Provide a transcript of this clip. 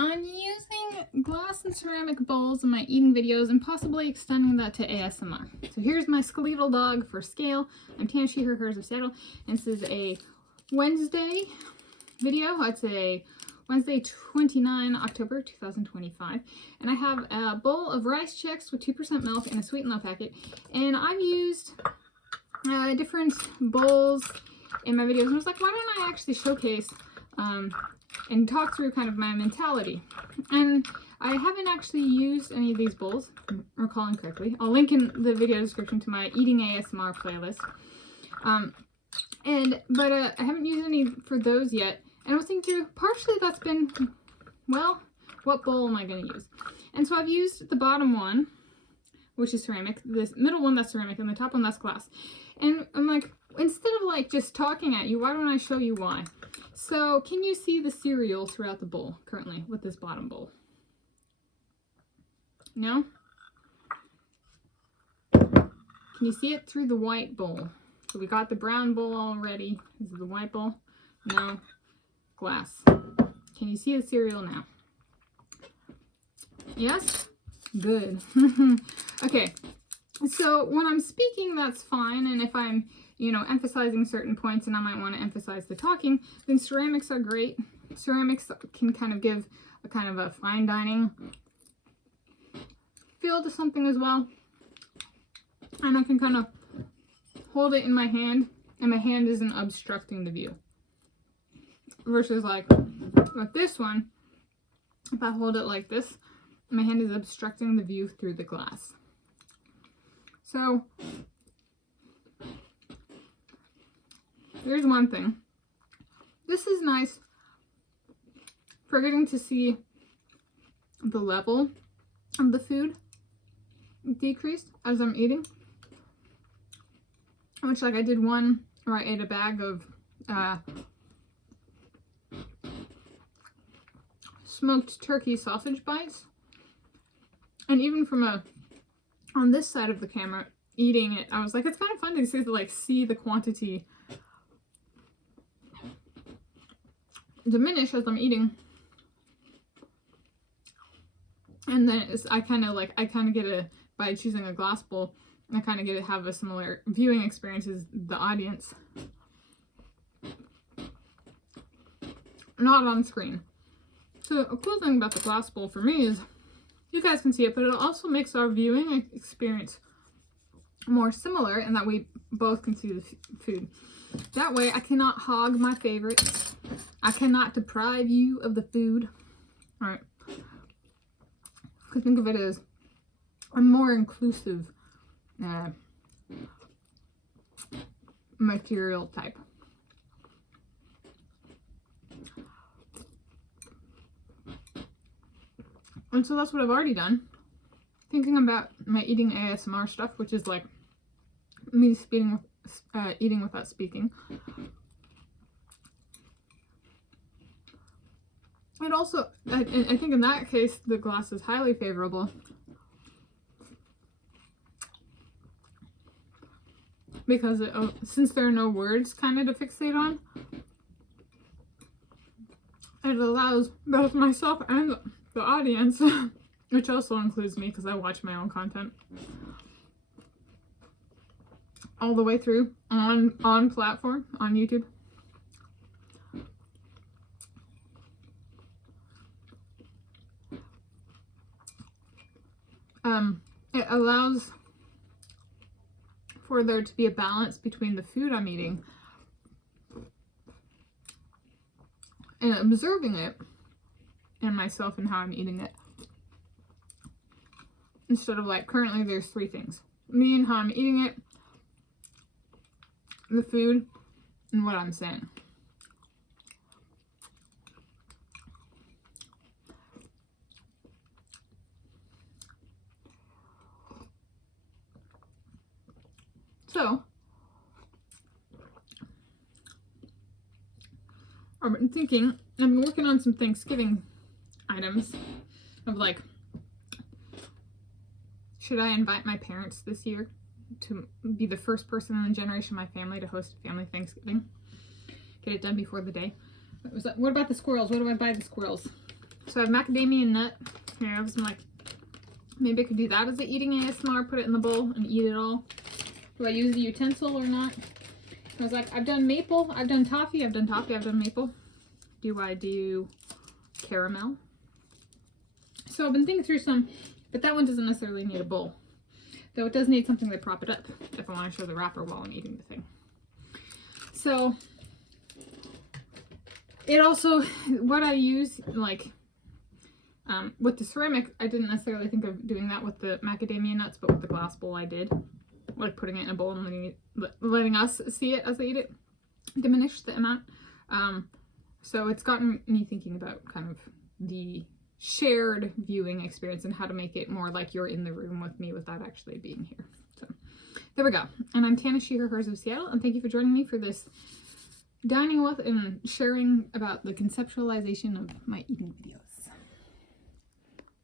I'm using glass and ceramic bowls in my eating videos and possibly extending that to ASMR. So here's my skeletal dog for scale. I'm Tanis, she, her, hers of Seattle. And this is a Wednesday video. It's a Wednesday, 29 October 2025. And I have a bowl of rice Chex with 2% milk and a sweet and low packet. And I've used different bowls in my videos. And I was like, why don't I actually showcase and talk through kind of my mentality. And I haven't actually used any of these bowls, if I'm recalling correctly. I'll link in the video description to my Eating ASMR playlist. But I haven't used any for those yet. And I was thinking through, partially that's been, well, what bowl am I going to use? And so I've used the bottom one, which is ceramic, this middle one that's ceramic, and the top one that's glass. And I'm like, instead of like just talking at you, why don't I show you why? So can you see the cereal throughout the bowl currently with this bottom bowl? No? Can you see it through the white bowl? So we got the brown bowl already. This is the white bowl. No. Glass. Can you see the cereal now? Yes? Good. Okay. So when I'm speaking, that's fine. And if I'm, emphasizing certain points and I might want to emphasize the talking, then ceramics are great. Ceramics can kind of give a kind of a fine dining feel to something as well. And I can kind of hold it in my hand and my hand isn't obstructing the view. Versus like with this one, if I hold it like this, my hand is obstructing the view through the glass. So here's one thing. This is nice for getting to see the level of the food decrease as I'm eating. Which, like, I did one where I ate a bag of smoked turkey sausage bites. And even from on this side of the camera, eating it, I was like, it's kind of fun to see the quantity diminish as I'm eating. And then I kind of get by choosing a glass bowl, I kind of get to have a similar viewing experience as the audience. Not on screen. So a cool thing about the glass bowl for me is you guys can see it, but it also makes our viewing experience more similar in that we both can see the food. That way I cannot hog my favorites. I cannot deprive you of the food. Alright. Because think of it as a more inclusive material type. And so that's what I've already done. Thinking about my eating ASMR stuff, which is like me eating without speaking. And also, I think in that case, the glass is highly favorable. Because since there are no words kind of to fixate on, it allows both myself and the audience, which also includes me because I watch my own content, all the way through on platform, on YouTube. It allows for there to be a balance between the food I'm eating and observing it and myself and how I'm eating it. Instead of like, currently there's three things. Me and how I'm eating it, the food, and what I'm saying. So, I've been working on some Thanksgiving items of like, should I invite my parents this year to be the first person in the generation of my family to host a family Thanksgiving? Get it done before the day. What about the squirrels? What do I buy the squirrels? So I have macadamia nut. Here I have some, like, maybe I could do that as an eating ASMR, put it in the bowl and eat it all. Do I use the utensil or not? I was like, I've done maple, I've done toffee, I've done maple. Do I do caramel? So I've been thinking through some, but that one doesn't necessarily need a bowl. Though it does need something to prop it up if I want to show the wrapper while I'm eating the thing. So it also, what I use, like, with the ceramic, I didn't necessarily think of doing that with the macadamia nuts, but with the glass bowl I did. Like putting it in a bowl and letting us see it as I eat it, diminish the amount. So it's gotten me thinking about kind of the shared viewing experience and how to make it more like you're in the room with me without actually being here. So there we go. And I'm Tanis, she, her, hers of Seattle, and thank you for joining me for this dining with and sharing about the conceptualization of my eating video.